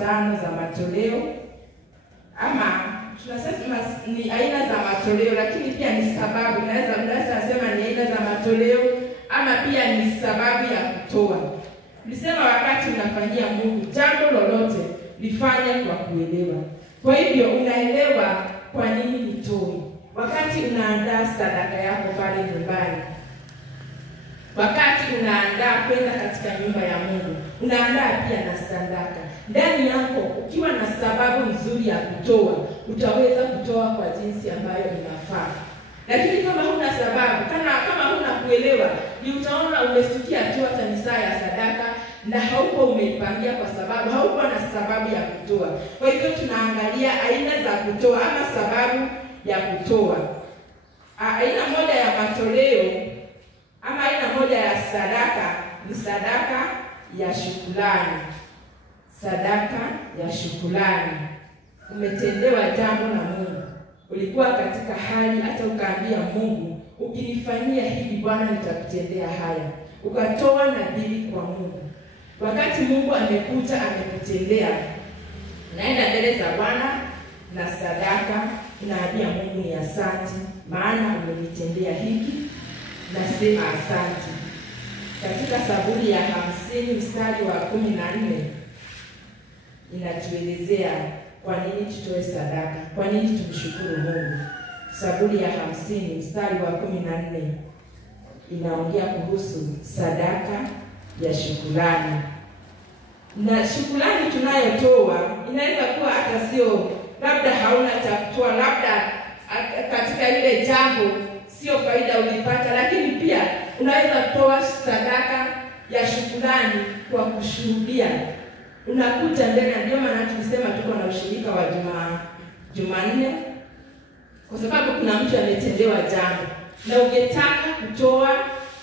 5 za matoleo, ama tunasema ni aina za matoleo, lakini pia ni sababu. Naweza sema ni aina za matoleo ama pia ni sababu ya kutoa. Tulisema wakati unafanyia Mungu jambo lolote, lifanye kwa kuelewa. Kwa hivyo unaelewa kwa nini nitoe. Wakati unaandaa sadaka yako pale nyumbani, wakati unaandaa kwenda katika nyumba ya Mungu, unaandaa pia na sadaka. Ndani yako ukiwa na sababu nzuri ya kutoa, utaweza kutoa kwa jinsi ambayo inafaa. Lakini kama huna sababu, kama huna kuelewa, ni utaona umestukia tu hata ni saa ya sadaka na hauko umeipangia kwa sababu hauko na sababu ya kutoa. Kwa hivyo tunaangalia aina za kutoa ama sababu ya kutoa. Aina moja ya matoleo ama aina moja ya sadaka ni sadaka ya shukrani. Sadaka ya shukrani. Umetendewa jambo na Mungu. Ulikuwa katika hali hata ukaambia Mungu, ukinifanyia hivi Bwana nitakutendea haya. Ukatoa nadhiri kwa Mungu. Wakati Mungu amekuja amekutendea, naenda mbele za Bwana na sadaka, unaambia Mungu ni asante, maana umenitendea hiki, nasema asante. Katika Zaburi ya 50 mstari wa 14 inatuelezea kwa nini tutoe sadaka, kwa nini tumshukuru Mungu. Zaburi ya 50 mstari wa 14 inaongea kuhusu sadaka ya shukrani. Na shukrani tunayotoa inaweza kuwa hata sio, labda hauna cha kutoa, labda katika ile jambo sio faida ulipata, lakini pia unaweza kutoa sadaka ya shukrani kwa kushuhudia. Unakuta mbele, ndio maana tulisema tuko na ushirika wa Jumanne, kwa sababu kuna mtu ametendewa jambo na ungetaka kutoa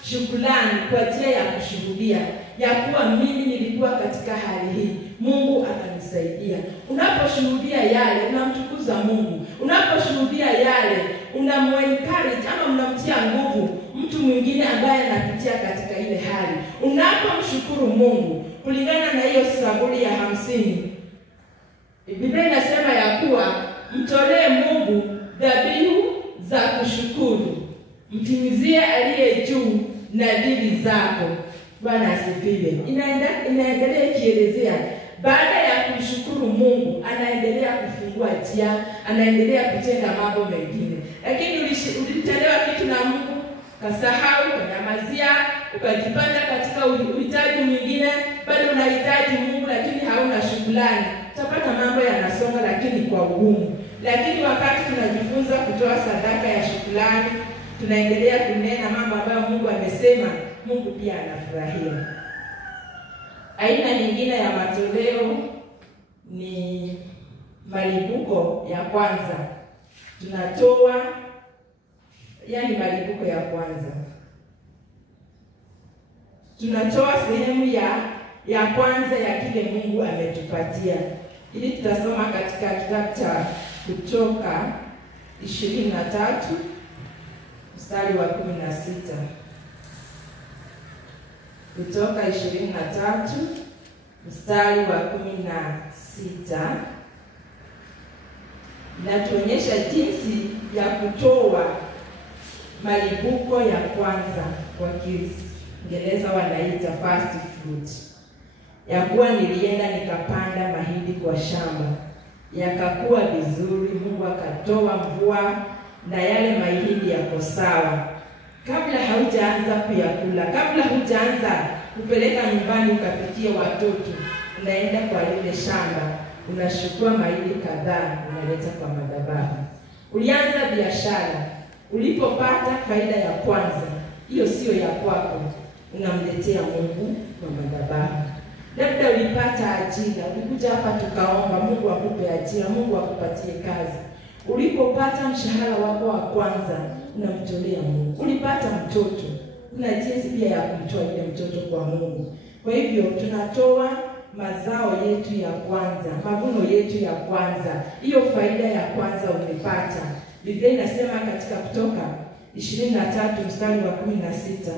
shukrani kwa njia ya kushuhudia ya kuwa mimi nilikuwa katika hali hii, Mungu akanisaidia. Unaposhuhudia yale unamtukuza Mungu. Unaposhuhudia yale unamuencourage ama unamtia nguvu mtu mwingine ambaye anapitia katika ile hali. Unapomshukuru Mungu kulingana na hiyo Zaburi ya 50, Biblia inasema ya kuwa mtolee Mungu dhabihu za kushukuru, mtimizie aliye juu nadhiri zako. Bwana asifiwe. Inaendelea ikielezea baada ya kumshukuru Mungu, anaendelea kufungua njia, anaendelea kutenda mambo mengine. Lakini ulitendewa kitu na Mungu, kasahau, kanyamazia, ukajipanda katika uhitaji mwingine, bado unahitaji Mungu lakini hauna shukrani. Utapata mambo yanasonga lakini kwa ugumu. Lakini wakati tunajifunza kutoa sadaka ya shukrani, tunaendelea kunena mambo ambayo Mungu amesema, Mungu pia anafurahia. Aina nyingine ya matoleo ni malipuko ya kwanza. Tunatoa malipuko ya kwanza. Tunatoa sehemu ya kwanza ya kile Mungu ametupatia. Ili tutasoma katika kitabu cha Kutoka 23 mstari wa 16. Kutoka 23 mstari wa 16 inatuonyesha jinsi ya kutoa malipuko ya kwanza. Kwa Kiingereza wanaita first fruit. Ya kuwa nilienda nikapanda mahindi kwa shamba, yakakuwa vizuri, Mungu akatoa mvua na yale mahindi yako sawa. Kabla haujaanza kuyakula, kabla hujaanza kupeleka nyumbani ukapikie watoto, unaenda kwa ile shamba, unachukua mahindi kadhaa, unaleta kwa madhabahu. Ulianza biashara, ulipopata faida ya kwanza, hiyo sio ya kwako, unamletea Mungu kwa madhabahu. Labda ulipata ajira, ulikuja hapa tukaomba Mungu akupe ajira, Mungu akupatie kazi. Ulipopata mshahara wako wa kwanza, unamtolea Mungu. Ulipata mtoto, una jinsi pia ya kumtoa ile mtoto kwa Mungu. Kwa hivyo tunatoa mazao yetu ya kwanza, mavuno yetu ya kwanza. Hiyo faida ya kwanza umepata. Biblia inasema katika Kutoka 23 mstari wa 16.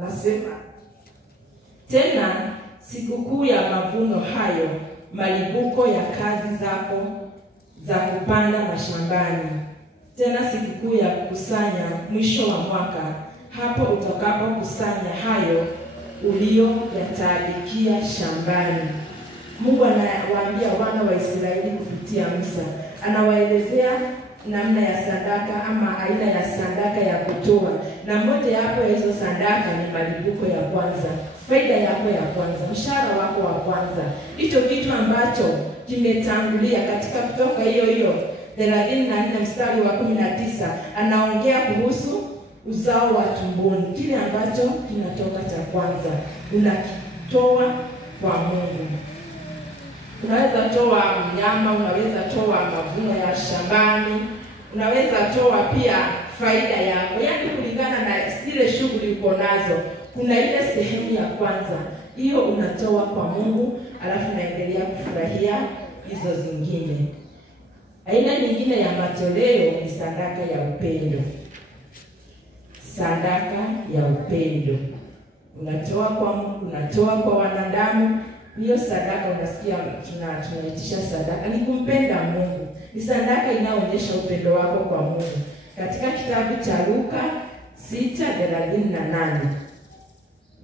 Anasema tena sikukuu ya mavuno hayo, malipuko ya kazi zako za kupanda mashambani. Tena sikukuu ya kukusanya mwisho wa mwaka, hapo utakapokusanya hayo uliyoyataabikia shambani. Mungu anawaambia wana wa Israeli kupitia Musa, anawaelezea namna ya sadaka ama aina ya sadaka ya kutoa, na moja yapo ya hizo sadaka ni malipuko ya kwanza, faida yako ya kwanza, mshahara wako wa kwanza. Hicho kitu ambacho kimetangulia katika Kutoka hiyo 34 mstari wa 19 anaongea kuhusu uzao wa tumboni, kile ambacho kinatoka cha kwanza unakitoa kwa Mungu. Unaweza toa mnyama, unaweza toa mavuno ya shambani, unaweza toa pia faida yako, yaani kulingana na zile shughuli uko nazo. Kuna ile sehemu ya kwanza, hiyo unatoa kwa Mungu, alafu naendelea kufurahia hizo zingine. Aina nyingine ya matoleo ni sadaka ya upendo. Sadaka ya upendo, unatoa kwa Mungu, unatoa kwa wanadamu. Hiyo sadaka unasikia tunaitisha sadaka ni kumpenda Mungu. Ni sadaka inaonyesha upendo wako kwa Mungu. Katika kitabu cha Luka 6:38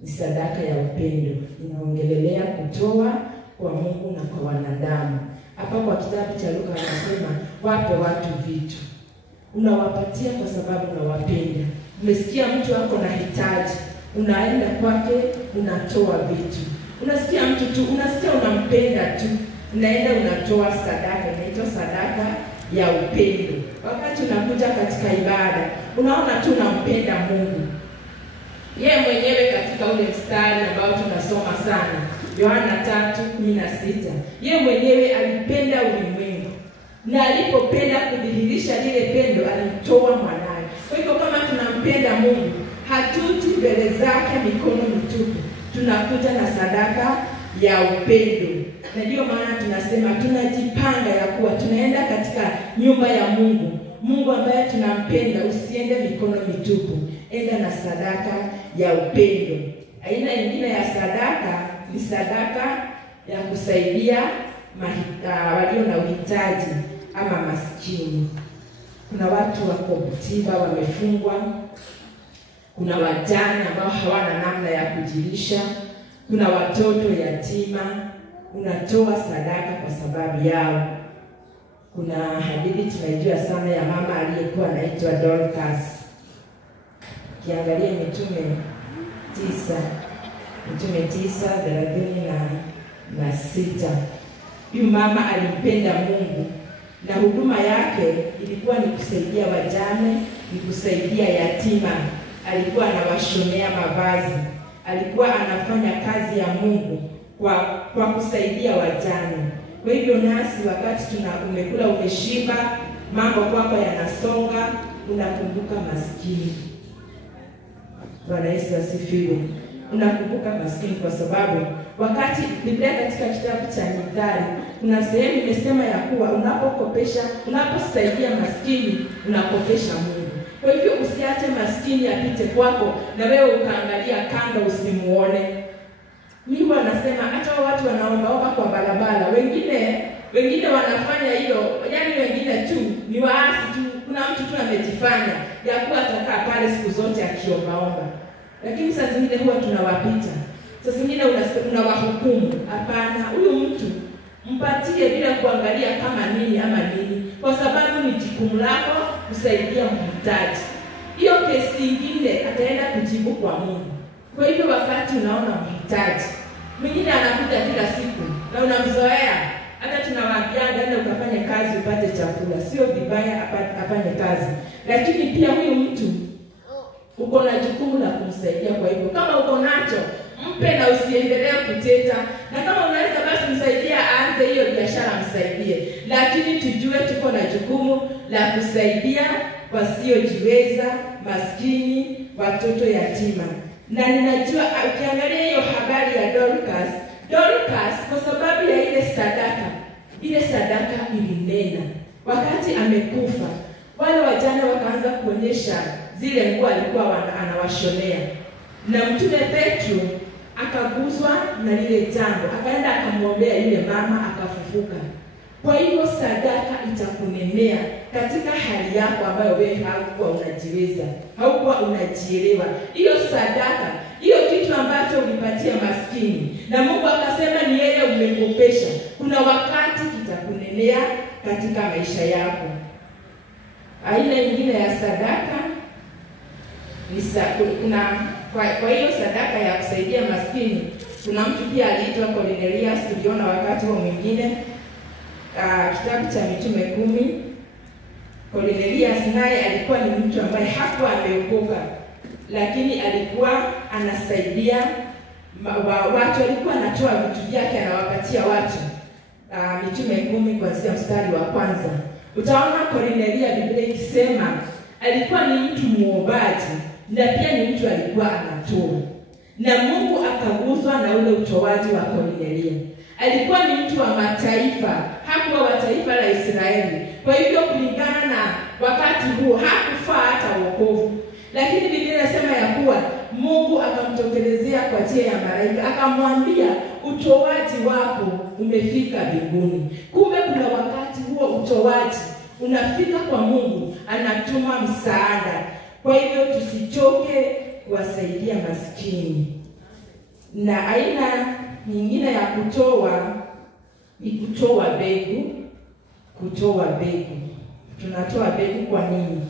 ni sadaka ya upendo, inaongelelea kutoa kwa Mungu na kwa wanadamu. Hapa kwa kitabu cha Luka anasema wape watu vitu. Unawapatia kwa sababu unawapenda. Umesikia mtu wako na hitaji, unaenda kwake, unatoa vitu. Unasikia mtu tu, unasikia unampenda tu, unaenda unatoa sadaka, inaitwa sadaka ya upendo. Wakati unakuja katika ibada, unaona tu unampenda Mungu. Yeye mwenyewe katika ule mstari ambao tunasoma sana, Yohana 3:16, yeye mwenyewe alipenda ulimwengu, na alipopenda kudhihirisha lile pendo alimtoa mwanae. Kwa hivyo kama tunampenda Mungu, hatuti mbele zake mikono mitupu. Tunakuja na sadaka ya upendo. Na ndio maana tunasema tunajipanga ya kuwa tunaenda katika nyumba ya Mungu. Mungu ambaye tunampenda, usiende mikono mitupu. Enda na sadaka ya upendo. Aina nyingine ya sadaka ni sadaka ya kusaidia walio na uhitaji ama maskini. Kuna watu wako mtiba, wamefungwa. Kuna wajane ambao hawana namna ya kujilisha. Kuna watoto yatima. Unatoa sadaka kwa sababu yao. Kuna hadithi tunaijua sana ya mama aliyekuwa anaitwa Dorcas. Kiangalia Mitume 9:36. Huyu mama alimpenda Mungu na huduma yake ilikuwa ni kusaidia wajane, ni kusaidia yatima. Alikuwa anawashonea mavazi. Alikuwa anafanya kazi ya Mungu kwa kusaidia wajane. Kwa hivyo nasi wakati umekula umeshiba, mambo kwako yanasonga, unakumbuka maskini. Bwana Yesu asifiwe. Unakumbuka maskini kwa sababu wakati Biblia katika kitabu cha Mithali kuna sehemu imesema ya kuwa unaposaidia maskini unakopesha Mungu. Kwa hivyo usiache maskini apite kwako na wewe ukaangalia kando usimuone. Mimi wanasema hata watu wanaomba kwa barabara, wengine wanafanya hilo, yani wengine tu ni waasi tu. Kuna mtu tu amejifanya ya kuwa atakaa pale siku zote akiomba. Lakini saa zingine huwa tunawapita. Saa zingine unawahukumu. Hapana, huyu mtu mpatie bila kuangalia kama nini ama nini, kwa sababu ni jukumu lako kusaidia mhitaji. Hiyo kesi nyingine ataenda kujibu kwa Mungu. Kwa hivyo wakati unaona mhitaji, mwingine anakuja kila siku na unamzoea, hata tunawaambia ndio ukafanye kazi upate chakula. Sio vibaya afanye kazi, lakini pia huyu mtu uko na jukumu la kumsaidia. Kwa hivyo kama uko nacho, mpe na usiendelee kuteta. Na kama unaweza basi msaidia aanze hiyo biashara, msaidie. Lakini tujue tuko na jukumu la kusaidia wasiojiweza, maskini, watoto yatima. Na ninajua ukiangalia hiyo habari ya Dorcas kwa sababu ya ile sadaka ilinena. Wakati amekufa, wale wajane wakaanza kuonyesha zile nguo alikuwa anawashonea. Na Mtume Petro akaguzwa na lile jambo, akaenda akamwombea yule mama, akafufuka. Kwa hivyo sadaka itakunenea katika hali yako ambayo wewe haukuwa unajiweza, haukuwa unajielewa. Hiyo sadaka, hiyo kitu ambacho ulipatia maskini na Mungu akasema ni yeye umekopesha, kuna wakati kitakunenea katika maisha yako. Aina nyingine ya sadaka ni kwa hiyo sadaka ya kusaidia maskini, kuna mtu pia aliitwa Cornelius, tuliona wakati wa mwingine kitabu cha Mitume 10. Cornelius naye alikuwa ni mtu ambaye hakuwa ameokoka, lakini alikuwa anasaidia watu, alikuwa anatoa vitu vyake anawapatia watu. Mitume 10 kuanzia mstari wa kwanza. Utaona Cornelia, Biblia ikisema alikuwa ni mtu muombaji na pia ni mtu alikuwa anatoa. Na Mungu akaguzwa na ule utoaji wa Cornelia. Alikuwa ni mtu wa mataifa, hakuwa wa taifa la Israeli. Kwa hivyo kulingana na wakati huo hakufaa hata wokovu. Lakini Biblia inasema ya kuwa Mungu akamtokelezea kwa njia ya malaika, akamwambia utoaji wako umefika mbinguni. Kumbe kuna wakati huo utoaji unafika kwa Mungu, anatuma msaada. Kwa hivyo tusichoke kuwasaidia maskini. Na aina nyingine ya kutoa ni kutoa mbegu. Kutoa mbegu. Tunatoa mbegu kwa nini?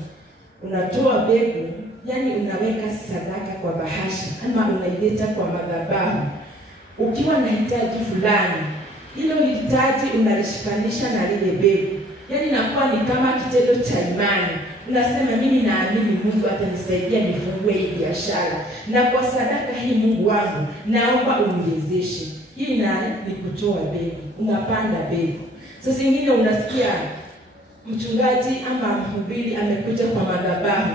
Unatoa mbegu, yani unaweka sadaka kwa bahasha ama unaileta kwa madhabahu. Ukiwa na hitaji fulani, hilo hitaji unalishikanisha na lile mbegu. Yani inakuwa ni kama kitendo cha imani. Unasema mimi naamini Mungu atanisaidia nifungue hii biashara, na kwa sadaka hii Mungu wangu naomba uniwezeshe. Hii ni kutoa mbegu. Unapanda mbegu. Sasa zingine unasikia mchungaji ama mhubiri amekuja kwa madhabahu,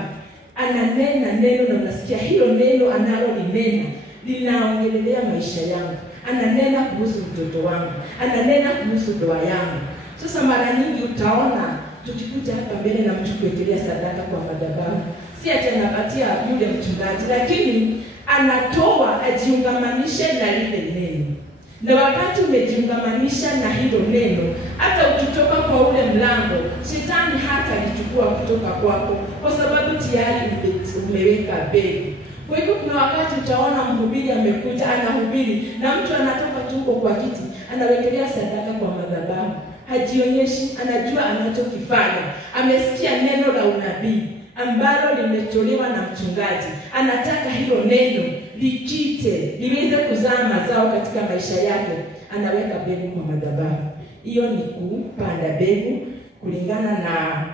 ananena neno na unasikia hilo neno analolinena linaongelea maisha yangu. Ananena kuhusu mtoto wangu, ananena kuhusu ndoa yangu. Sasa mara nyingi utaona tukikuja hapa mbele na mtu kuwekelea sadaka kwa madhabahu, si ati anapatia yule mchungaji, lakini anatoa ajiungamanishe na lile neno. Na wakati umejiungamanisha na hilo neno, hata ukitoka kwa ule mlango, shetani hata alichukua kutoka kwako, kwa sababu tayari umeweka mbegu. Kwa hivyo kuna wakati utaona mhubiri amekuja anahubiri na mtu anatoka tuko kwa kiti, anawekelea sadaka kwa madhabahu. Hajionyeshi, anajua anachokifanya. Amesikia neno la unabii ambalo limetolewa na mchungaji. Anataka hilo neno likite, liweze kuzaa mazao katika maisha yake. Anaweka mbegu kwa madhabahu. Hiyo ni kupanda mbegu kulingana na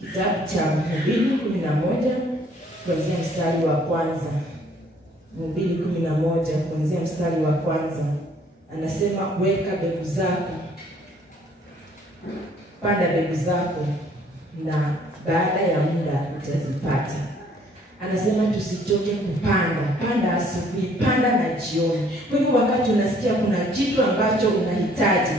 kitabu cha Mhubiri 11 kuanzia mstari wa kwanza. Mhubiri 11 kuanzia mstari wa kwanza. Anasema weka mbegu zako, panda mbegu zako, na baada ya muda utazipata. Anasema tusichoke kupanda, panda asubuhi, panda na jioni. Kwa hivyo wakati unasikia kuna kitu ambacho unahitaji,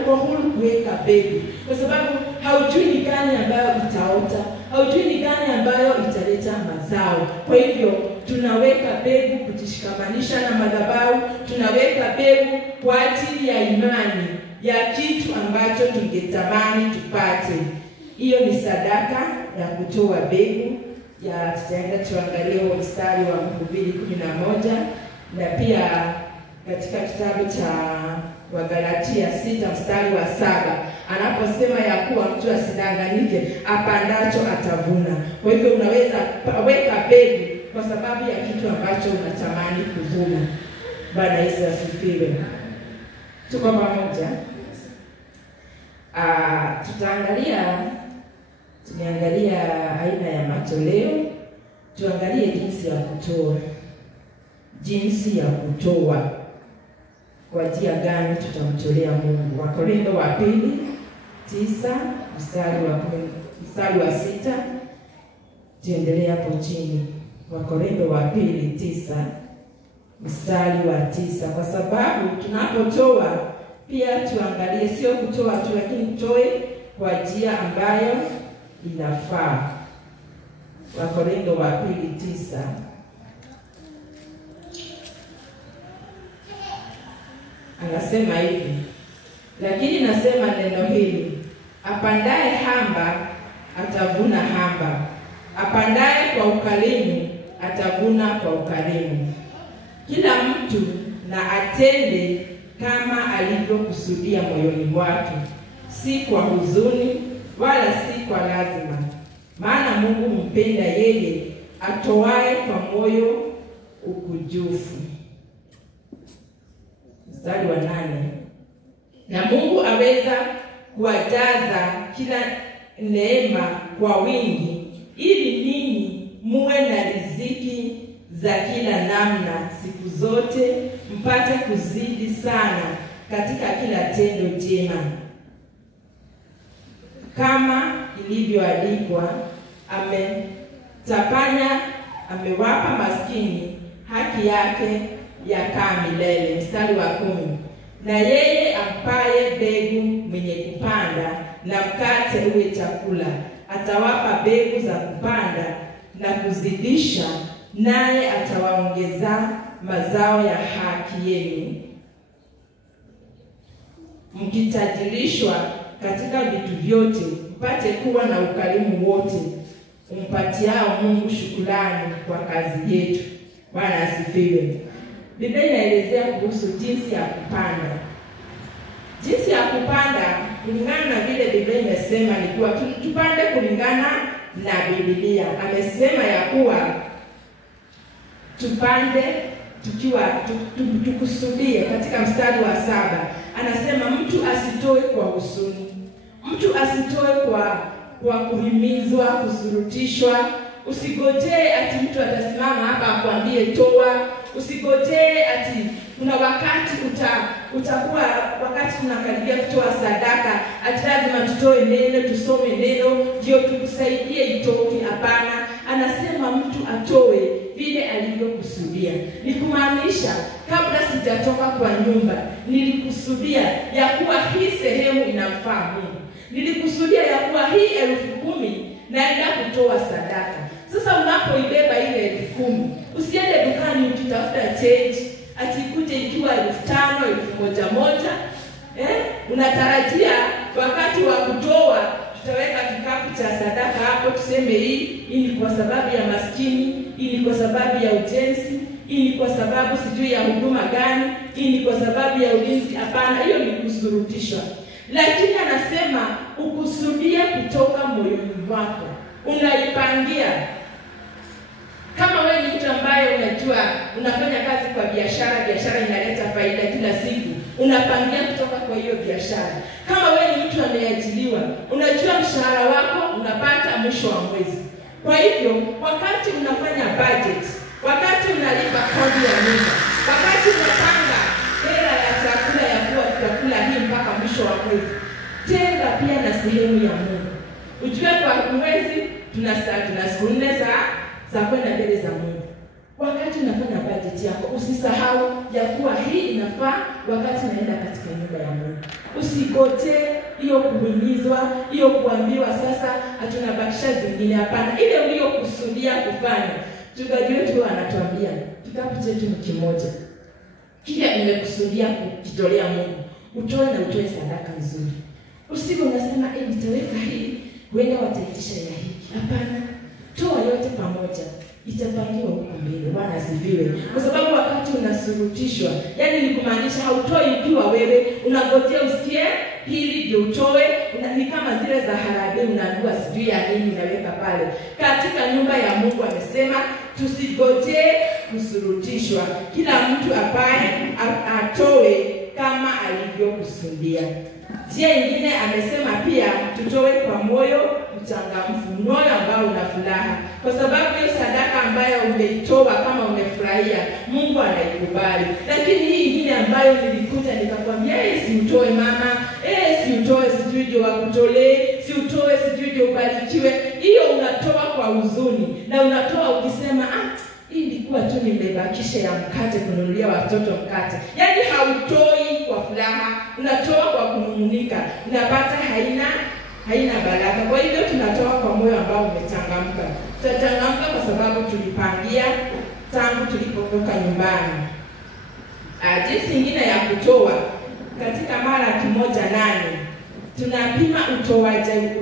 uko huru kuweka mbegu, kwa sababu haujui ni gani ambayo itaota, haujui ni gani ambayo italeta mazao. Kwa hivyo tunaweka mbegu kujishikamanisha na madhabahu, tunaweka mbegu kwa ajili ya imani ya kitu ambacho tungetamani tupate. Hiyo ni sadaka ya kutoa mbegu. Ya tutaenda tuangalie mstari wa Mhubiri 11 na pia katika kitabu cha Wagalatia 6 mstari wa 7 anaposema ya kuwa mtu asidanganyike, apandacho atavuna. Kwa hivyo unaweza weka mbegu kwa sababu ya kitu ambacho unatamani kuvuna. Bwana Yesu asifiwe. Tuko pamoja? Tumeangalia aina ya matoleo, tuangalie jinsi ya kutoa. Jinsi ya kutoa. Kwa njia gani tutamtolea Mungu? Wakorintho wa pili 9 mstari wa 6. Tuendelee hapo chini. Wakorintho wa pili 9 mstari wa 9. Kwa sababu tunapotoa pia tuangalie sio kutoa tu, lakini toe kwa njia ambayo inafaa. Wakorintho wa pili 9 anasema hivi, lakini nasema neno hili, apandaye hamba atavuna hamba, apandaye kwa ukarimu atavuna kwa ukarimu. Kila mtu na atende kama alivyokusudia moyoni mwake, si kwa huzuni wala si kwa lazima, maana Mungu mpenda yeye atoaye kwa moyo ukujufu. Mstari wa 8. Na Mungu aweza kuwajaza kila neema kwa wingi, ili ninyi muwe na riziki za kila namna siku zote, mpate kuzidi sana katika kila tendo jema, kama ilivyoandikwa, amewapa maskini haki yake yakaa milele. Mstari wa 10. Na yeye ampaye mbegu mwenye kupanda na mkate uwe chakula, atawapa mbegu za kupanda na kuzidisha, naye atawaongeza mazao ya haki yenu, mkitajirishwa katika vitu vyote, mpate kuwa na ukarimu wote, umpatiao Mungu shukrani kwa kazi yetu. Bwana asifiwe. Biblia inaelezea kuhusu jinsi ya kupanda. Jinsi ya kupanda kulingana na vile Biblia imesema ni kuwa tupande kulingana na Biblia. Amesema ya kuwa tupande tukiwa tukusudie. Katika mstari wa 7 anasema mtu asitoe kwa huzuni, mtu asitoe kwa kuhimizwa, kusurutishwa. Usigojee ati mtu atasimama hapa akwambie toa. Usigojee ati kuna wakati utakuwa wakati tunakaribia kutoa sadaka ati lazima tutoe neno, tusome neno ndio tukusaidie itoke. Hapana, anasema mtu atoe vile alivyokusudia. Ni kumaanisha kabla sijatoka kwa nyumba nilikusudia ya kuwa hii sehemu inamfaa Mungu. Nilikusudia ya kuwa hii 10,000 naenda kutoa sadaka. Sasa unapoibeba ile 10,000, usiende dukani ukitafuta change ati ikuje ikiwa 5,000, 1,000. Unatarajia wakati wa kutoa tutaweka kikapu cha sadaka hapo, tuseme hii ni kwa sababu ya maskini, hii ni kwa sababu ya ujenzi, hii ni kwa sababu sijui ya huduma gani, hii ni kwa sababu ya ulinzi. Hapana, hiyo ni kusurutishwa. Lakini anasema ukusudia kutoka moyoni mwako, unaipangia. Kama wewe ni mtu ambaye unajua unafanya kazi kwa biashara inaleta faida kila siku, unapangia kutoka kwa hiyo biashara. Kama wewe ni mtu ameajiriwa, unajua mshahara wako unapata mwisho wa mwezi. Kwa hivyo wakati unafanya budget, wakati unalipa kodi ya nyumba, wakati unapanga hela ya chakula ya kuwa tutakula hii mpaka mwisho wa mwezi, tenga pia na sehemu ya Mungu. Ujue kwa mwezi tuna siku 4 za kwenda mbele za Mungu. Wakati unafanya budget yako, usisahau ya kuwa hii inafaa wakati naenda katika nyumba ya Mungu. Usigotee hiyo kuhimizwa, hiyo kuambiwa sasa hatunabakisha zingine. Hapana, ile uliyokusudia kufanya. Mchungaji wetu anatuambia kitabu chetu ni kimoja. Kile umekusudia kujitolea Mungu, utoe na utoe sadaka nzuri. Usiku unasema nitaweka hii, wenda wataitisha ya hiki. Hapana, toa yote pamoja, itapangiwa huko mbele. Bwana asifiwe. Kwa sababu wakati unasurutishwa, yani ni kumaanisha hautoi ukiwa wewe, unagojea usikie hili ndio utoe. Ni kama zile za harambee, unaambiwa sijui ya nini naweka pale. Katika nyumba ya Mungu amesema tusigojee kusurutishwa. Kila mtu apaye atoe kama alivyokusudia. Njia nyingine amesema pia tutoe kwa moyo mchangamfu, moyo ambao una furaha. Kwa sababu hiyo sadaka ambayo umeitoa kama umefurahia, Mungu anaikubali. Lakini hii nyingine ambayo nilikuja nikakwambia, si utoe mama, si utoe sijui ndio wakutolee, si utoe sijui ndio ubarikiwe. Hiyo unatoa kwa huzuni na unatoa ukisema hii ilikuwa tu nimebakisha ya mkate kununulia watoto mkate. Yaani hautoi kwa furaha, unatoa kwa kunung'unika. Unapata haina baraka. Kwa hivyo tunatoa kwa moyo ambao umechangamka. Tutachangamka kwa sababu tulipangia tangu tulipotoka nyumbani. Jinsi nyingine ya kutoa katika Malaki 1:8 tunapima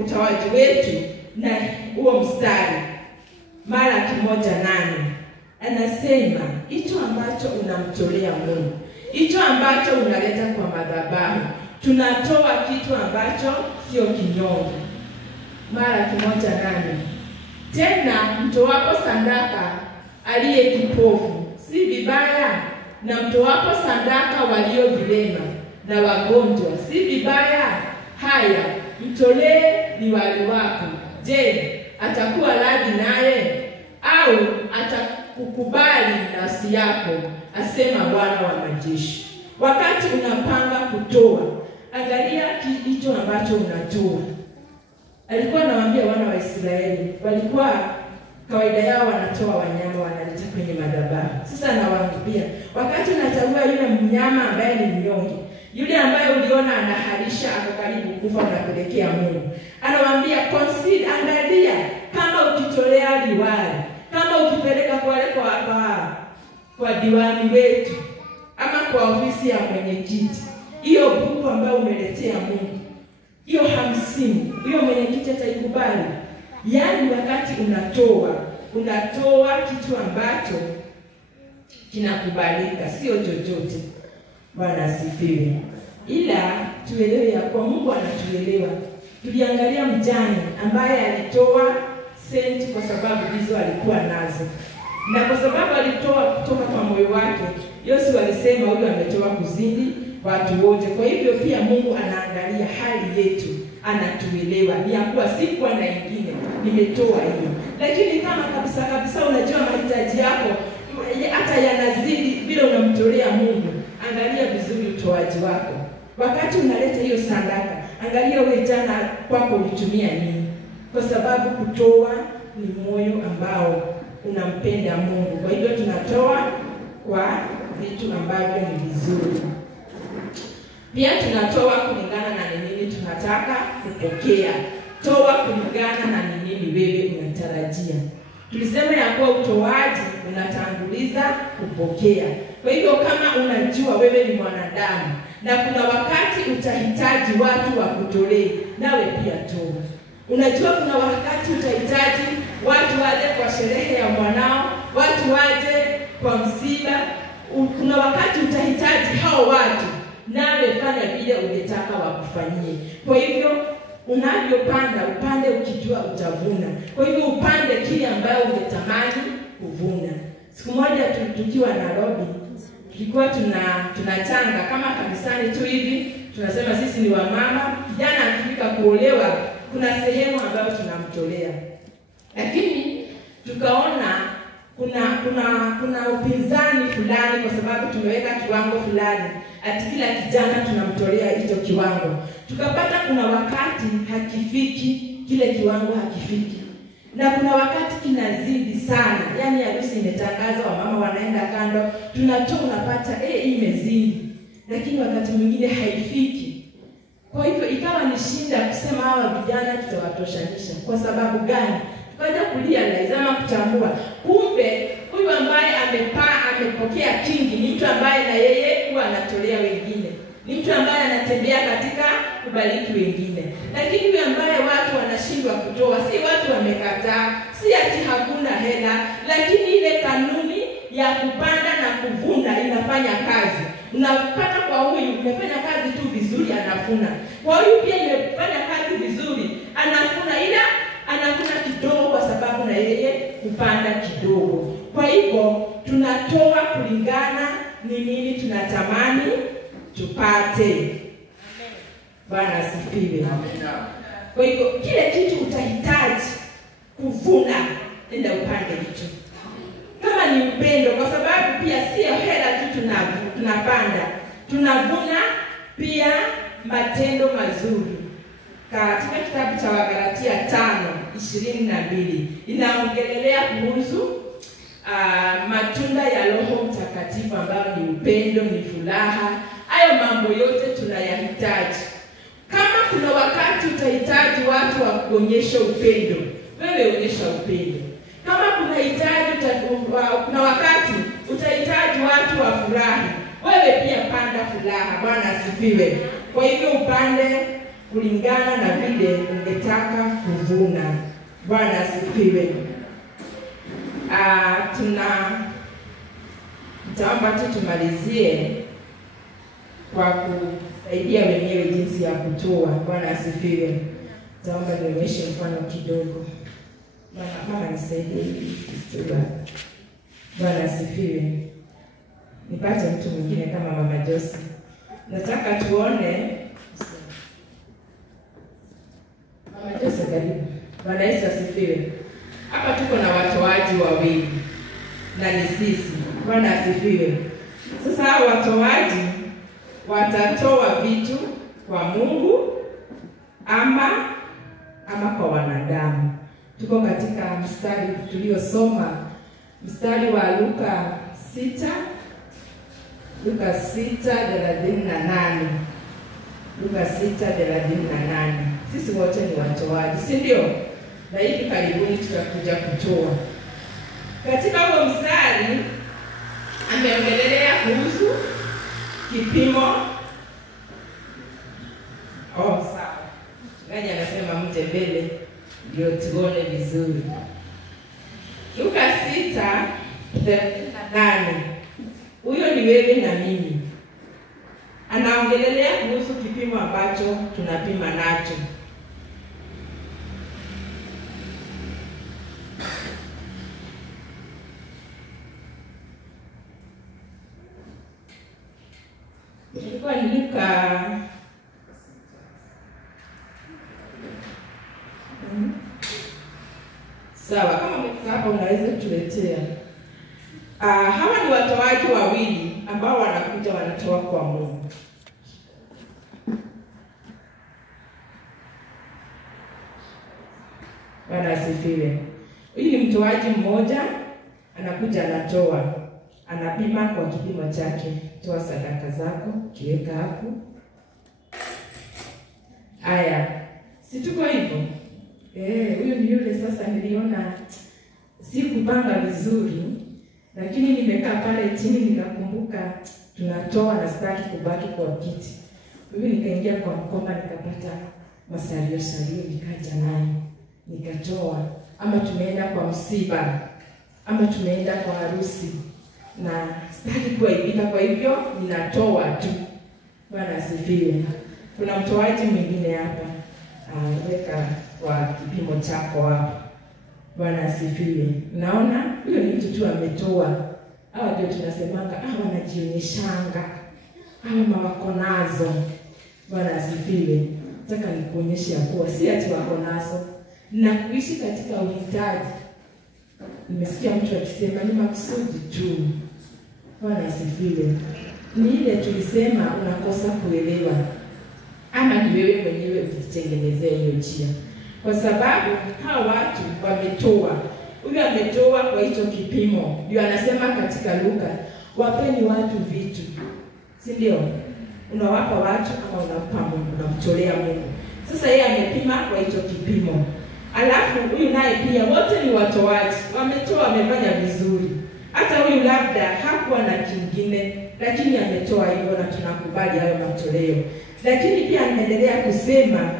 utoaji wetu na huo mstari. Malaki 1:8 anasema hicho ambacho unamtolea Mungu, hicho ambacho unaleta kwa madhabahu, tunatoa kitu ambacho sio kinyonge. Malaki 1:8 tena mtoapo sadaka aliye kipofu si vibaya, na mtoapo sadaka walio vilema na wagonjwa si vibaya. Haya, mtolee liwali wako. Je, atakuwa radhi naye au atakukubali nafsi yako? Asema Bwana wa majeshi. Wakati unapanga kutoa, angalia hicho ambacho unatoa. Alikuwa anawaambia wana wa Israeli, walikuwa kawaida yao wanatoa wanyama wanaleta kwenye madhabahu. Sasa nawaambia, wakati unachagua yule mnyama ambaye ni mnyonge, yule ambaye uliona anaharisha ako karibu kufa, unapelekea Mungu, anawaambia consider, angalia kama ukitolea liwali, kama ukipeleka kwa diwani wetu ama kwa ofisi ya mwenyekiti, hiyo buku ambayo umeletea Mungu, hiyo 50, hiyo mwenyekiti ataikubali. Yaani wakati unatoa kitu ambacho kinakubalika, sio chochote. Bwana asifiwe. Ila tuelewe ya kwa Mungu anatuelewa. Tuliangalia mjane ambaye alitoa senti kwa sababu hizo alikuwa nazo, na kwa sababu alitoa kutoka kwa moyo wake. Yesu alisema huyu ametoa kuzidi watu wote. Kwa hivyo pia Mungu anaangalia hali yetu, anatuelewa. Ni kuwa si kwa na ingine nimetoa hiyo, lakini kama kabisa unajua mahitaji yako hata yanazidi vile unamtolea Mungu, angalia vizuri utoaji wako. Wakati unaleta hiyo sadaka, angalia wewe jana kwako ulitumia nini, kwa sababu kutoa ni moyo ambao unampenda Mungu. Kwa hivyo tunatoa kwa vitu ambavyo ni vizuri. Pia tunatoa kulingana na nini tunataka kupokea. Toa kulingana na nini wewe unatarajia. Tulisema ya kuwa utoaji unatanguliza kupokea. Kwa hivyo kama unajua wewe ni mwanadamu na kuna wakati utahitaji watu wa kutolee, nawe pia toa. Unajua kuna wakati utahitaji watu waje kwa sherehe ya mwanao, watu waje kwa msiba. Kuna wakati utahitaji hao watu, nawe fanya vile ungetaka wakufanyie. Kwa hivyo unavyopanda, upande ukijua utavuna. Kwa hivyo upande kile ambayo ungetamani kuvuna. Siku moja tukiwa Nairobi, tulikuwa tunachanga kama kanisani tu hivi, tunasema sisi ni wamama, kijana akifika kuolewa kuna sehemu ambayo tunamtolea. Lakini tukaona kuna upinzani fulani, kwa sababu tumeweka kiwango fulani, ati kila kijana tunamtolea hicho kiwango. Tukapata kuna wakati hakifiki, kile kiwango hakifiki, na kuna wakati kinazidi sana. Yaani harusi imetangazwa, wamama wanaenda kando, tunatoa unapata hii imezidi, lakini wakati mwingine haifiki. Kwa hivyo ikawa ni shinda kusema hawa vijana tutawatoshanisha. Kwa sababu gani? Tukaja kurealize ama kutambua, kumbe huyu ambaye amepokea kingi ni mtu ambaye na yeye huwa anatolea wengine, ni mtu ambaye anatembea katika kubariki wengine. Lakini huyu ambaye watu wanashindwa kutoa, si watu wamekataa, si ati hakuna hela, lakini ile kanuni ya kupanda na kuvuna inafanya kazi. Unapata kwa huyu umefanya kazi tu vizuri, anafuna. Kwa huyu pia imefanya kazi vizuri, anafuna, ila anafuna kidogo kwa sababu na yeye kupanda kidogo. Kwa hivyo tunatoa kulingana ni nini tunatamani tupate. Amen. Bwana asifiwe. Amen. Kwa hivyo kile kitu utahitaji kuvuna, nenda upande hicho. Kama ni upendo, kwa sababu pia sio hela tu tunapanda, tunavuna pia matendo mazuri. Katika kitabu cha Wagalatia 5:22 inaongelelea kuhusu matunda ya Roho Mtakatifu ambayo ni upendo, ni furaha. Hayo mambo yote tunayahitaji. Kama kuna wakati utahitaji watu wa kuonyesha upendo, wewe onyesha upendo. Kama kuna wakati utahitaji watu wa furahi, wewe hata furaha. Bwana asifiwe. Kwa hivyo upande kulingana na vile ungetaka kuvuna. Bwana asifiwe. Nitaomba tu tumalizie kwa kusaidia wenyewe jinsi ya kutoa. Bwana asifiwe. Nitaomba nionyeshe mfano kidogo. Mama nisaidie kutoa. Bwana asifiwe. Nipate mtu mwingine kama Mama Josi. Nataka tuone. Mama Josi karibu. Bwana Yesu asifiwe. Hapa tuko na watoaji wawili na ni sisi. Bwana asifiwe. Sasa hao watoaji watatoa vitu kwa Mungu ama kwa wanadamu. Tuko katika mstari tuliosoma, mstari wa Luka 6:38. Luka 6:38. Sisi wote ni watoaji, si ndio? Na hivi karibuni tutakuja kutoa. Katika huo mstari ameongelea kuhusu kipimo. Sawa. Nani anasema mje mbele ndio tuone vizuri. Luka 6:38. Huyo ni wewe na mimi. Anaongelea kuhusu kipimo ambacho tunapima nacho. Ilikuwa ni Luka sawa, kama umefika hapa unaweza tuletea. Hawa ni watoaji wawili ambao wanakuja wanatoa kwa Mungu. Bwana asifiwe. Huyu ni mtoaji mmoja anakuja anatoa. Anapima kwa kipimo chake. Toa sadaka zako, kiweka hapo. Haya. Si tuko hivyo? Huyu ni yule sasa niliona sikupanga vizuri, lakini nimekaa pale chini nikakumbuka tunatoa na sitaki kubaki kwa kiti. Mimi nikaingia kwa mkoba nikapata masalio nikaja naye. Nikatoa, ama tumeenda kwa msiba, ama tumeenda kwa harusi. Na sitaki kuaibika, kwa hivyo ninatoa tu. Bwana asifiwe. Kuna mtoaji mwingine hapa. Weka kwa kipimo chako hapa. Bwana asifiwe. Unaona? Huyo ni mtu tu ametoa. Hawa ndio tunasemanga wanajionyeshanga. Hawa wako nazo. Bwana asifiwe. Nataka nikuonyeshe kuwa si ati wako nazo na kuishi katika uhitaji. Nimesikia mtu akisema ni makusudi tu. Bwana asifiwe. Ni ile tulisema unakosa kuelewa. Ama ni wewe mwenyewe ukitengenezea hiyo njia. Kwa sababu hao watu wametoa. Huyu ametoa kwa hicho kipimo. Ndio anasema katika Luka, wapeni watu vitu. Si ndio? Unawapa watu ama unampa Mungu, unamtolea Mungu. Sasa yeye amepima kwa hicho kipimo. Alafu huyu naye pia wote ni watoaji. Wametoa, wamefanya vizuri. Hata huyu labda hakuwa na kingine, lakini ametoa hivyo na tunakubali hayo matoleo. Lakini pia anaendelea kusema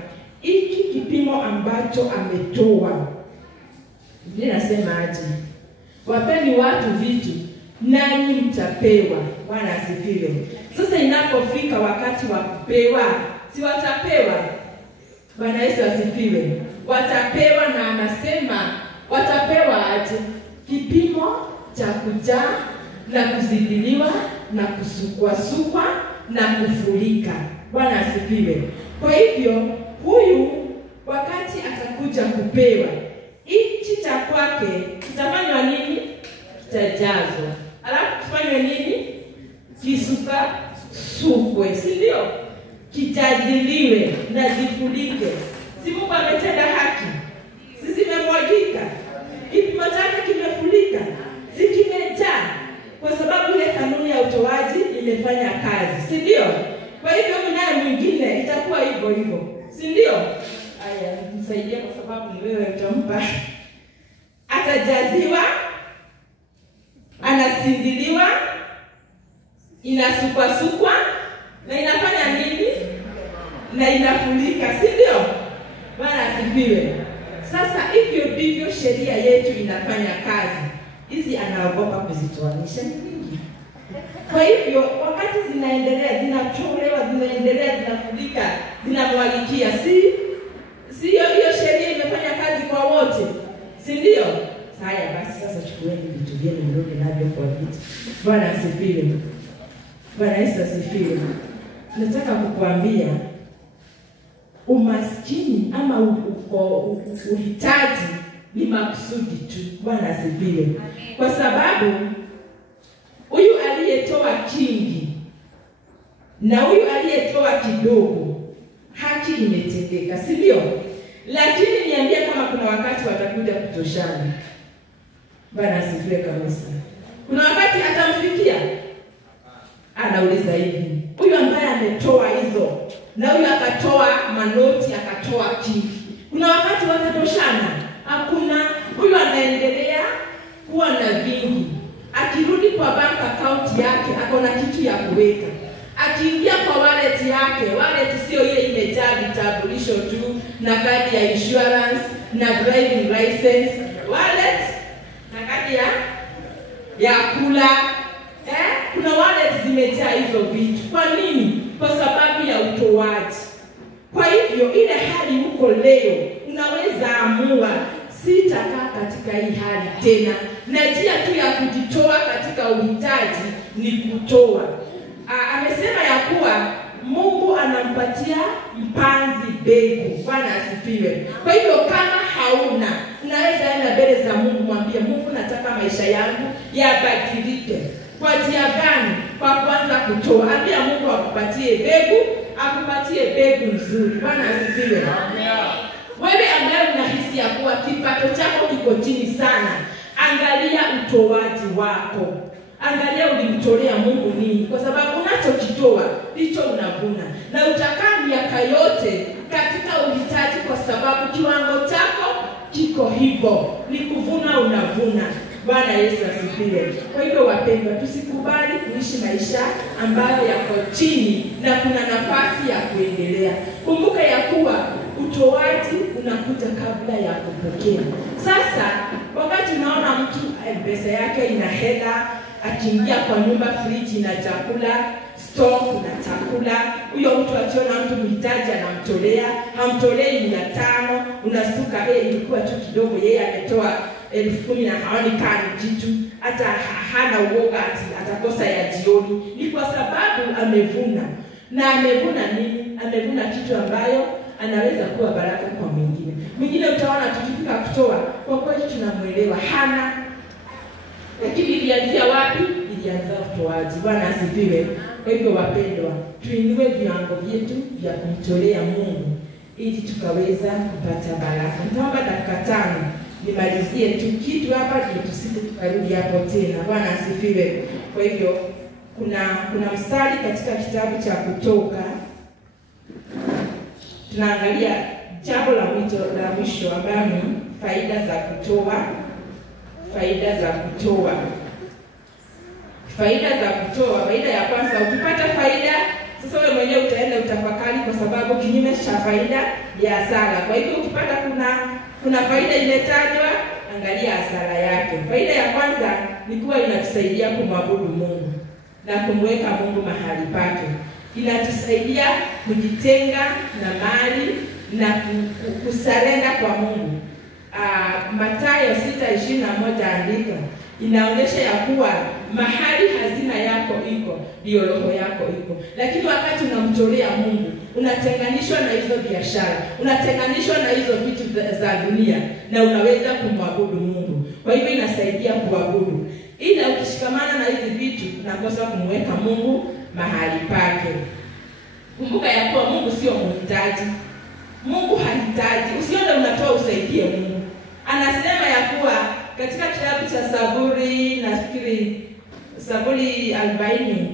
hiki kipimo ambacho ametoa. Biblia inasema aje? Wapeni watu vitu nanyi mtapewa. Bwana asifiwe. Sasa inapofika wakati wa kupewa, si watapewa? Bwana Yesu asifiwe. Watapewa, na anasema watapewa aje? Kipimo cha kujaa na kuzidiliwa na kusukwa na kufurika. Bwana asifiwe. Kwa hivyo huyu wakati atakuja kupewa, hichi cha kwake kitafanywa nini? Kitajazwa. Alafu kifanywe nini? Sukwe, si ndio? Kijaziliwe na zifurike. Si Mungu ametenda haki? Si zimemwagika? Kipimo chake kimefurika? Si kimejaa? Kwa sababu ile kanuni ya utoaji imefanya kazi, si ndio? Kwa hivyo naye mwingine itakuwa hivyo hivyo, si ndio? Haya, nisaidie kwa sababu ni wewe utampa. Atajaziwa, anasindiliwa, inasukwa na inafurika, si ndio? Bwana asifiwe. Sasa hivyo ndivyo sheria yetu inafanya kazi. Hizi anaogopa kuzitoanisha nyingi. Kwa hivyo wakati zinaendelea, zinatolewa, zinaendelea, zinafurika, zinamwagikia, hiyo sheria imefanya kazi kwa wote, si ndio? Haya basi, sasa chukueni vitu vyenu mrudi navyo kwa vitu. Bwana asifiwe. Bwana Yesu asifiwe. Nataka kukuambia umaskini ama uhitaji ni makusudi tu. Bwana asifiwe. Kwa sababu huyu aliyetoa kingi na huyu aliyetoa kidogo, haki imetendeka, si ndio? Lakini niambia kama kuna wakati watakuja kutoshana. Bwana asifiwe kabisa. Kuna wakati atamfikia, anauliza hivi, huyu ambaye ametoa hizo na huyu akatoa manoti, akatoa kingi, kuna wakati watatoshana? Hakuna. Huyu anaendelea kuwa na vingi, akirudi kwa bank account yake akona kitu ya kuweka, akiingia kwa wallet yake, wallet sio ile imejaa vitambulisho tu na kadi ya insurance na driving license, wallet na kadi ya kula, kuna wallet zimejaa hizo vitu. Kwa nini? Kwa sababu ya utoaji. Kwa hivyo ile hali uko leo, unaweza amua sitakaa katika hii hali tena, na njia tu ya kujitoa katika uhitaji ni kutoa. Amesema ya kuwa Mungu anampatia mpanzi mbegu. Bwana asifiwe. Kwa hivyo kama hauna, unaweza enda mbele za Mungu, mwambie Mungu, nataka maisha yangu yabadilike. Kwa njia gani? Kwa kwanza kutoa. Ambia Mungu akupatie mbegu, akupatie mbegu nzuri. Bwana asifiwe. Wewe ambaye unahisi ya kuwa kipato chako kiko chini sana, angalia utoaji wako. Angalia ulimtolea Mungu nini, kwa sababu unachokitoa ndicho unavuna, na utakaa miaka yote katika uhitaji, kwa sababu kiwango chako kiko hivyo, ni kuvuna unavuna. Bwana Yesu asifiwe. Kwa hivyo wapendwa, tusikubali kuishi maisha ambayo yako chini na kuna nafasi ya kuendelea. Kumbuka ya kuwa utoaji unakuja kabla ya kupokea. Sasa wakati unaona mtu pesa yake ina hela, akiingia kwa nyumba friji na chakula, stock na chakula, huyo mtu akiona mtu mhitaji anamtolea, hamtolei 500, unastuka ilikuwa tu kidogo, yeye ametoa 10,000 na haoni kani kitu, hata hana uoga ati atakosa ya jioni. Ni kwa sababu amevuna. Na amevuna nini? Amevuna kitu ambayo anaweza kuwa baraka kwa mwingine. Mwingine utaona tukifika kutoa, kwa kweli tunamuelewa, hana. Lakini ilianzia wapi? Ilianza utoaji. Bwana asifiwe. Kwa hivyo wapendwa, tuinue viwango vyetu vya kumtolea Mungu ili tukaweza kupata baraka. Nitaomba dakika 5 nimalizie tu kitu hapa, ndio tusije tukarudi hapo tena. Bwana asifiwe. Kwa hivyo kuna mstari katika kitabu cha Kutoka, tunaangalia jambo la mwisho ambayo ni faida za kutoa. Faida za kutoa. Faida za kutoa. Faida ya kwanza, ukipata faida, sasa wewe mwenyewe utaenda utafakari, kwa sababu kinyume cha faida ya hasara. Kwa hivyo ukipata kuna faida imetajwa, angalia hasara yake. Faida ya kwanza ni kuwa inatusaidia kumwabudu Mungu na kumweka Mungu mahali pake. Inatusaidia kujitenga na mali na kusarenda kwa Mungu. Mathayo 6:21 andika, inaonyesha ya kuwa mahali hazina yako iko, ndio roho yako iko. Lakini wakati unamtolea Mungu, unatenganishwa na hizo biashara, unatenganishwa na hizo vitu za dunia, na unaweza kumwabudu Mungu. Kwa hivyo inasaidia kuabudu. Ila ukishikamana na hizi vitu, unakosa kumweka Mungu mahali pake. Kumbuka ya kuwa Mungu sio mhitaji. Mungu hahitaji. Usione unatoa usaidie Mungu. Anasema ya kuwa katika kitabu cha Zaburi, nafikiri Zaburi 40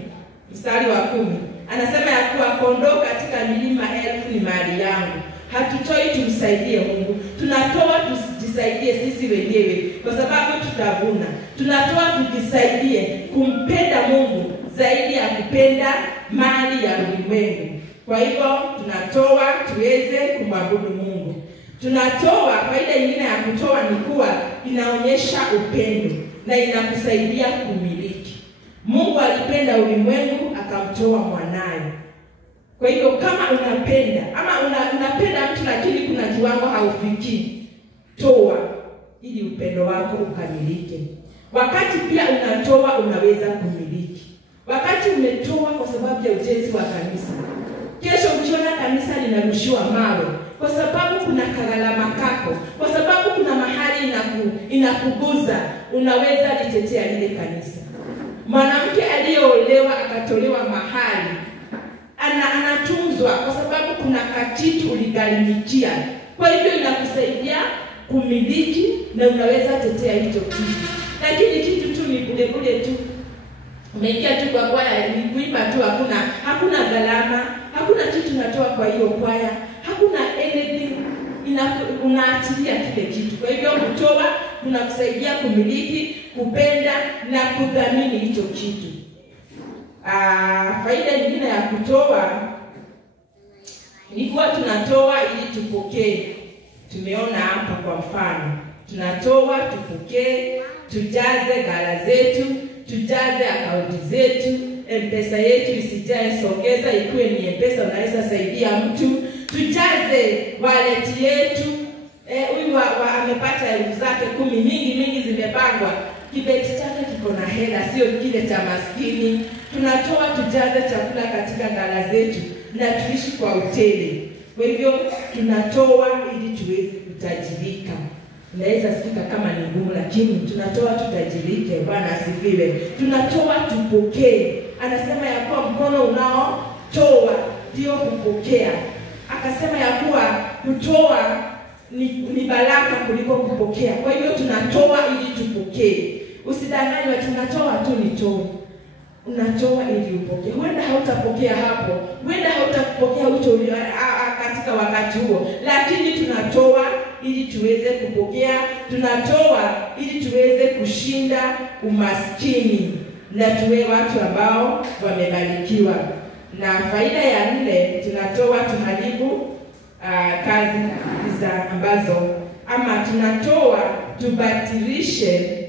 mstari wa 10, anasema ya kuwa kondoo katika milima 1000 ni mali yangu. Hatutoi tumsaidie Mungu, tunatoa tujisaidie sisi wenyewe, kwa sababu tutavuna. Tunatoa tujisaidie kumpenda Mungu zaidi ya kupenda mali ya ulimwengu. Kwa hivyo tunatoa tuweze kumwabudu Mungu. Tunatoa, faida nyingine ya kutoa ni kuwa inaonyesha upendo na inakusaidia kumiliki. Mungu alipenda ulimwengu akamtoa mwanae. Kwa hivyo kama unapenda ama unapenda mtu lakini kuna kiwango haufikii, toa ili upendo wako ukamilike. Wakati pia unatoa unaweza kumiliki. Wakati umetoa kwa sababu ya ujenzi wa kanisa, kesho ukiona kanisa linarushiwa mawe kwa sababu kuna kagharama kako, kwa sababu kuna mahali inakuguza, unaweza litetea lile kanisa. Mwanamke aliyeolewa akatolewa mahali anatunzwa kwa sababu kuna kakitu uligharimikia. Kwa hivyo inakusaidia kumiliki na unaweza tetea hicho kitu. Lakini kitu tu ni bure tu. Umeingia tu kwa kwaya, ni kuimba tu, hakuna gharama, hakuna kitu unatoa kwa hiyo kwaya, hakuna anything, unaachilia kile kitu. Kwa hivyo kutoa kunakusaidia kumiliki, kupenda na kudhamini hicho kitu. Faida nyingine ya kutoa ni kuwa tunatoa ili tupokee. Tumeona hapa kwa mfano, tunatoa tupokee, tujaze ghala zetu, tujaze akaunti zetu, M-Pesa yetu isijae songeza, ikuwe ni M-Pesa unaweza saidia mtu, tujaze wallet yetu. Huyu amepata elfu zake 10, mingi zimepangwa, kibeti chake kiko na hela, sio kile cha maskini. Tunatoa tujaze chakula katika ghala zetu na tuishi kwa hoteli. Kwa hivyo tunatoa ili tuweze kutajirika. Naweza sikika kama ni ngumu, lakini tunatoa tutajirike. Bwana asifiwe. Tunatoa tupokee. Anasema ya kuwa mkono unaotoa ndio kupokea. Akasema ya kuwa kutoa ni baraka kuliko kupokea. Kwa hivyo tunatoa ili tupokee. Usidanganywe tunatoa tu nitoe. Unatoa ili upokee. Huenda hautapokea hapo, huenda hautakupokea katika wakati huo, lakini tunatoa ili tuweze kupokea. Tunatoa ili tuweze kushinda umaskini na tuwe watu ambao wamebarikiwa. Na faida ya 4, tunatoa tuharibu kazi ambazo, ama tunatoa tubatilishe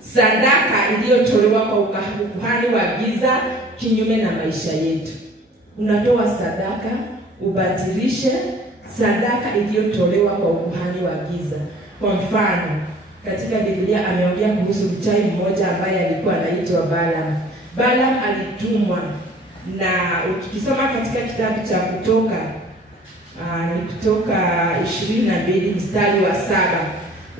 sadaka iliyotolewa kwa ukuhani wa giza kinyume na maisha yetu. Unatoa sadaka ubatilishe sadaka iliyotolewa kwa ukuhani wa giza. Kwa mfano, katika Biblia ameongea kuhusu mchawi mmoja ambaye alikuwa anaitwa Balaam. Balaam alitumwa, na ukisoma katika kitabu cha Kutoka Kutoka 22 mstari wa 7,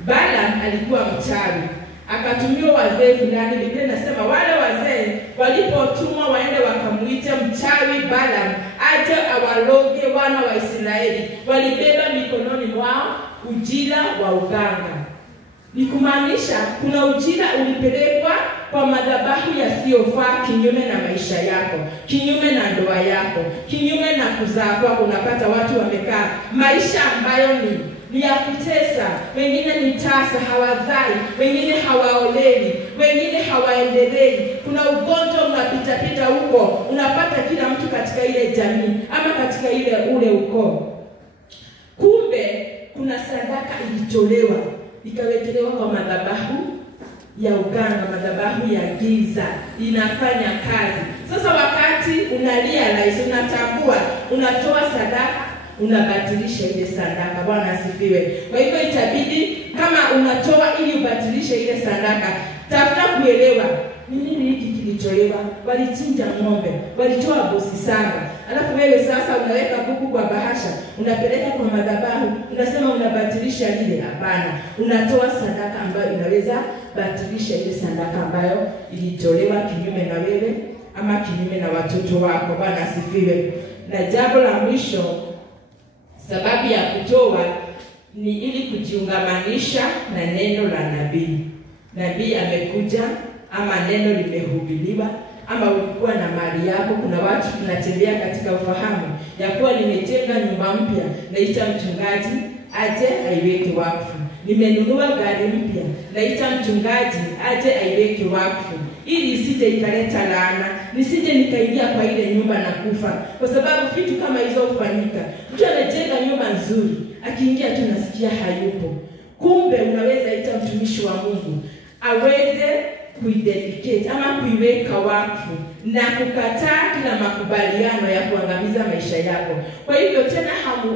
Balaam alikuwa mchawi. Akatumiwa wazee fulani. Biblia inasema wale wazee walipotumwa waende wakamuite mchawi Balaam aje awaloge wana wa Israeli, walibeba mikononi mwao ujira wa uganga. Ni kumaanisha kuna ujira ulipelekwa kwa madhabahu yasiyofaa kinyume na maisha yako, kinyume na ndoa yako, kinyume na kuzaa kwako. Unapata watu wamekaa maisha ambayo ni ya kutesa. Wengine ni tasa, hawazai, wengine hawaoleni, wengine hawaendelei. Kuna ugonjwa unapita huko, unapata kila mtu katika ile jamii ama katika ule ukoo. Kumbe kuna sadaka ilitolewa, ikawekelewa kwa madhabahu ya uganga, madhabahu ya giza, inafanya kazi. Sasa wakati unarealize, unatambua, unatoa sadaka, unabatilisha ile sadaka. Bwana asifiwe. Kwa hivyo itabidi kama unatoa ili ubatilishe ile sadaka, tafuta kuelewa ni nini hiki kilitolewa. Walichinja ng'ombe, walitoa bosi 7. Alafu wewe sasa unaweka kuku kwa bahasha, unapeleka kwa madhabahu, unasema unabatilisha lile. Hapana, unatoa sadaka ambayo inaweza batilisha ile sadaka ambayo ilitolewa kinyume na wewe ama kinyume na watoto wako. Bwana asifiwe. Na jambo la mwisho, sababu ya kutoa ni ili kujiungamanisha na neno la nabii. Nabii amekuja ama neno limehubiriwa ama ulikuwa na mali yako. Kuna watu tunatembea katika ufahamu ya kuwa nimejenga nyumba mpya, naita mchungaji aje aiweke wakfu. Nimenunua gari mpya, naita mchungaji aje aiweke wakfu. ili isije ikaleta laana, nisije nikaingia kwa ile nyumba na kufa, kwa sababu vitu kama hizo hufanyika. Mtu anajenga nyumba nzuri, akiingia tu nasikia hayupo. Kumbe unaweza ita mtumishi wa Mungu aweze kuidedicate ama kuiweka wakfu na kukataa kila makubaliano ya kuangamiza maisha yako. Kwa hivyo tena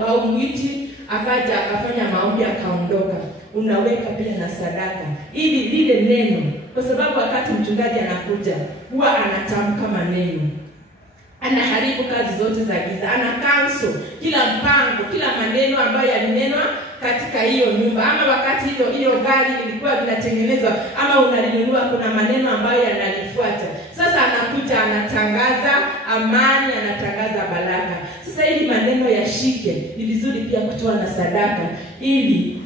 haumuiti akaja akafanya maombi akaondoka. Unaweka pia na sadaka ili lile neno, kwa sababu wakati mchungaji anakuja huwa anatamka maneno, anaharibu kazi zote za giza, ana cancel kila mpango, kila maneno ambayo yalinenwa katika hiyo nyumba. Ama wakati hiyo gari lilikuwa linatengenezwa ama unalinunua, kuna maneno ambayo yanalifuata. Sasa anakuja anatangaza amani, anatangaza baraka. Sasa ili maneno yashike, ni vizuri pia kutoa na sadaka ili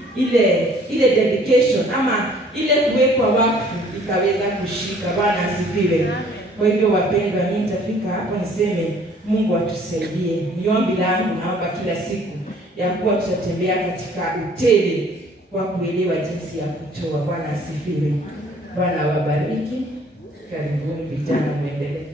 ile dedication ama ile kuwekwa wakfu ikaweza kushika. Bwana asifiwe. Kwa hivyo wapendwa, mimi nitafika hapo niseme Mungu atusaidie. Ni ombi langu, naomba kila siku ya kuwa tutatembea katika utele kwa kuelewa jinsi ya kutoa. Bwana asifiwe. Bwana wabariki. Karibuni vijana, muendelee.